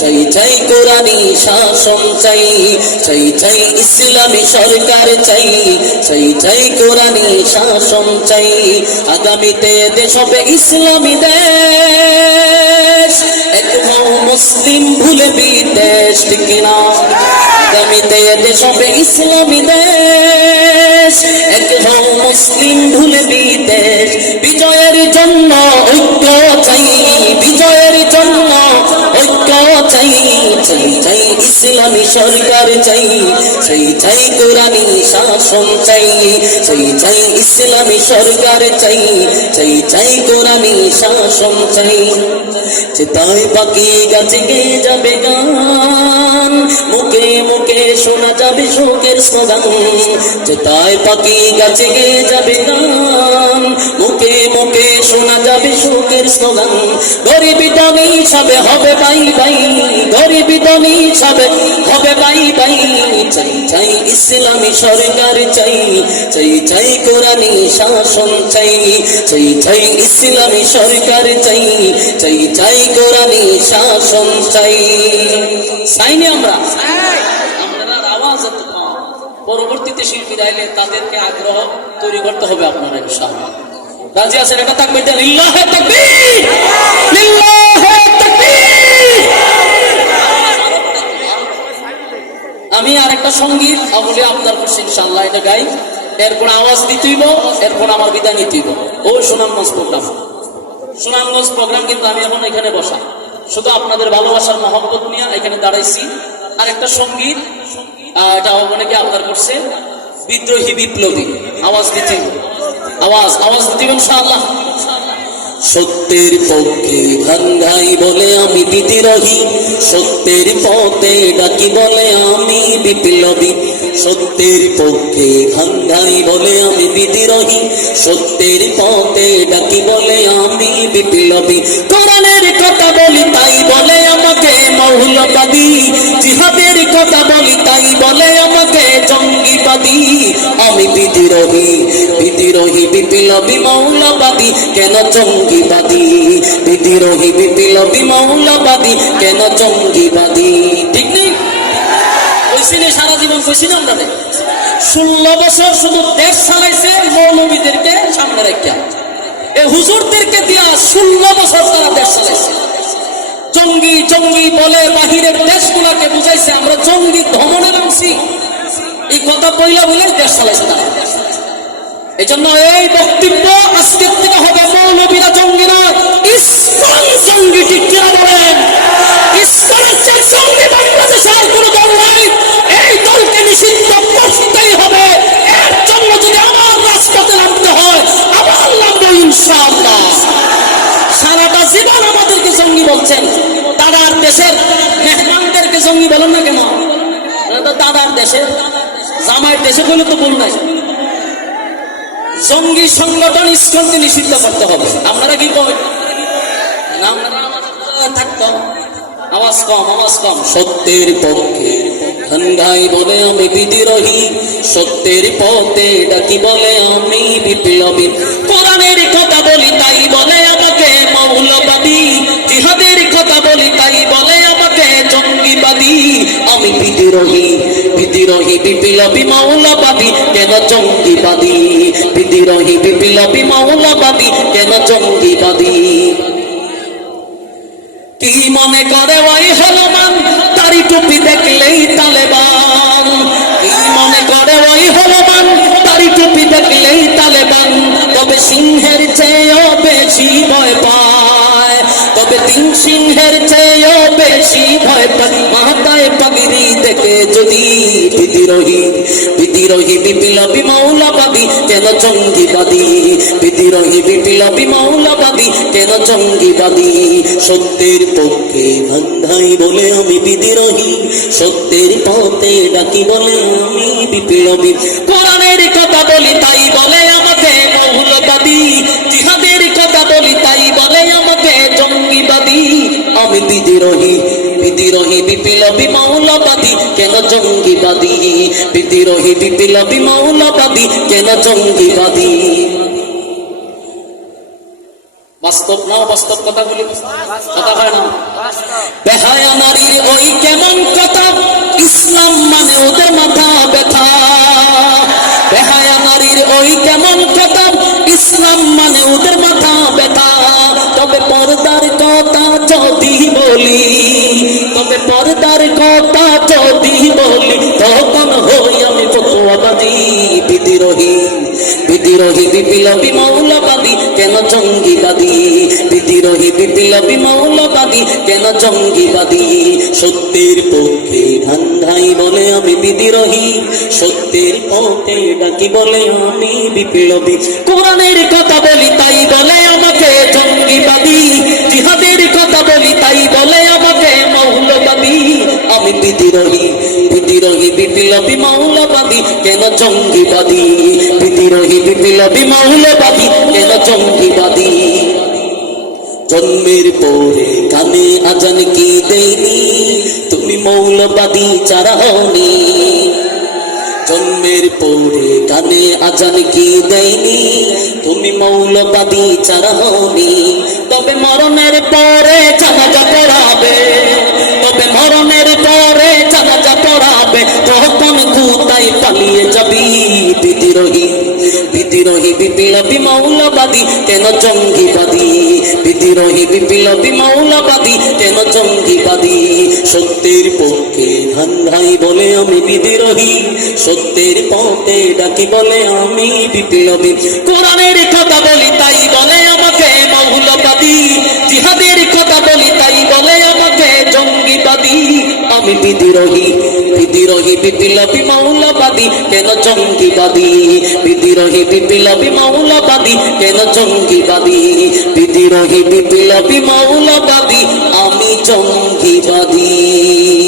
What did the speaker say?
চাই চাই কোরআনী শাসন চাই চাই চাই ইসলামী সরকার চাই চাই চাই কোরআনী শাসন চাই। আগামীতে দেশ হবে ইসলামী দেশ, এক হও মুসলিম ভুলে বিদেশ ঠিক কিনা আগামীতে দেশ হবে ইসলামী দেশ, এক হও মুসলিম ভুলে বিদেশ বিজয়ের জন্য চাই চাই চাই ইসলামী সরকার চাই চাই চাই কোরআনী শাসন চাই চাই চাই ইসলামী সরকার চাই চাই চাই কোরআনী শাসন চাই। চিতায় পাখি গাছে গেয়ে যাবে গান? মুখে মুখে শোনা যাবে শোকের স্লোগান। চিতায় পাখি গাছে গেয়ে যাবে গান? মুখে মুখে যাবে শোকের স্লোগান, গরিবি সবে হবে বাই বাই গরিবি সবে হবে বাই বাই চাই চাই ইসলামী সরকার, চাই চাই চাই কোরআনী শাসন, চাই চাই চাই ইসলামী সরকার, চাই চাই চাই কোরআনী শাসন, চাই। চাইনি আমরা পরবর্তীতে শিল্পীরা এলে তাদেরকে আগ্রহ তৈরি করতে হবে আপনারা, ইনশাআল্লাহ। রাজি আছেন? এটা সংগীত বলে আপনার কাছে ইনশাআল্লাহ এটা গাই। এরপর আওয়াজ দিতেইব এরপর আমার বিদায় নিতেইব ও সুনামগঞ্জ প্রোগ্রাম সুনামগঞ্জ প্রোগ্রাম কিন্তু আমি এখন এখানে বসা শুধু আপনাদের ভালোবাসার মহব্বত নিয়ে এখানে দাঁড়াইছি। আর একটা সংগীত এটা অনেকে আপনার করছে। বিদ্রোহী বিপ্লবী। আওয়াজ দিতে আওয়াজ আওয়াজ দিতে ইনশাআল্লাহ। সত্যের পক্ষে ঘাই বলে আমি বিদ্রোহী, সত্যের পথে ডাকি বলে আমি বিপ্লবী। সত্যের পক্ষে ঘাই বলে আমি বিদ্রোহী, সত্যের পথে ডাকি বলে আমি বিপ্লবী। কোরআনের কথা বলি, তাই বলে আমাকে মৌলবাদী। জিহাদের কথা বলি, তাই বলে আমাকে জঙ্গিবাদী আমি বিপ্লবী মৌলবাদী, কেন জঙ্গিবাদী? বিপ্লবী মৌলবাদী, কেন জঙ্গিবাদী? ঠিক নেই? কইছিনি সারা জীবন কইছিনি আমরা ষোলো বছর শুধু দেশ চালাইছে মৌলবীদেরকে সামনে রাখিয়া এ হুজুরদেরকে দিয়া ষোলো বছর তারা দেশ চালাইছে জঙ্গি জঙ্গি বলে বাহিরের দেশগুলাকে বুঝাইছে, আমরা জঙ্গি ধমনে নামছি। এই কথা বইলা বলে দেশ চালাইছে তারা। এই জন্য এই বক্তব্য আজকের থেকে হবে মৌলবীরা জঙ্গি না ইসলাম জঙ্গি ঠিক কিনা বলেন? কোনো নাই, এই হবে। যদি হয় সারাটা আমাদেরকে বলছেন। দাদার দেশের জঙ্গি বলেন না কেন? দাদার দেশের জামাইয়ের দেশে বলে তো বল জঙ্গি সংগঠন ইস্কনকে নিষিদ্ধ করতে হবে। আপনারা কি কবেন না, আপনারা আমাদের থাকতো আওয়াজ কম আওয়াজ কম। সত্যের পক্ষে বলে আমি সত্যের পথে ডাকি বলে আমি বিপ্লবী। কোরআনের কথা আমি বিদ্রোহী বিদ্রোহী বিপ্লবী মৌলবাদী কেন জঙ্গিবাদী? বিদ্রোহী বিপ্লবী মৌলবাদী কেন জঙ্গিবাদী? কি মনে করে ওই হলমান তারি টুপি দেখলেই তালেবান। কি মনে করে ওই হলমান তারি টুপি দেখলেই তালেবান। তবে সিংহের চেয়েও বেশি সিংহের চেয়েও বেশি ভয় পায় মাথায় পাগড়ি দেখে যদি বিদ্রোহী বিদ্রোহী বিপ্লবী মৌলবাদী, কেন জঙ্গিবাদী? বিদ্রোহী বিপ্লবী মৌলবাদী, কেন জঙ্গিবাদী? সত্যের পক্ষে ভান্ধাই বলে আমি বিদ্রোহী, সত্যের পথে ডাকি বলে আমি বিপ্লবী। কোরআনের কথা বলি তাই বলে বিদ্রোহী বিপ্লবী মৌলবাদী কেন জঙ্গিবাদী? বিপ্লবী কেন জঙ্গিবাদী? বাস্তব না বাস্তব কথা বলি? কথা হয় না? ওই কেমন কথা? ইসলাম মানে ওদের মাথা। পর্দার কথা যদি বলি, তখন হই আমি ফতুয়াবাদী বিদ্রোহী। বিদ্রোহী বিপ্লবী মৌলবাদী, কেন জঙ্গিবাদী? বিদ্রোহী বিপ্লবী মৌলবাদী, কেন জঙ্গিবাদী? সত্যের পক্ষে ধান্ধাই বলে আমি বিদ্রোহী। সত্যের পক্ষে ডাকি বলে আমি বিপ্লবী। কোরআনের কথা বলি, তাই বলে আমাকে জঙ্গিবাদী। কেন জঙ্গিবাদী? কেন জঙ্গিবাদী? জন্মের পরে কানে আজান কি দেয়নি? তুমি মৌলবাদী চারা হওনি। জন্মের পরে কানে আজান কি দেয়নি? তুমি মৌলবাদী চারা হওনি। তবে মরণের পরে জানাজা পড়াবে। তবে মরণের পরে জানাজা পড়াবে তখন কোথায় পালিয়ে যাবি? বিদ্রোহী বিদ্রোহী বিপ্লবী মৌলবাদী কেন জঙ্গিবাদী? বিদ্রোহী বিপ্লবী মৌলবাদী কেন জঙ্গিবাদী? সত্যের পক্ষে ধান বলে আমি বিদ্রোহী সত্যের পথে ডাকি বলে আমি বিপ্লবী কোরআনের কথা বলি তাই বলে আমাকে মৌলবাদী, জিহাদের কথা বলি তাই বলে আমি বিদ্রোহী বিদ্রোহী বিপ্লবী মৌলবাদী কেন জঙ্গিবাদী? বিদ্রোহী বিপ্লবী মৌলবাদী কেন জঙ্গিবাদী? বিদ্রোহী বিপ্লবী মৌলবাদী আমি জঙ্গিবাদী।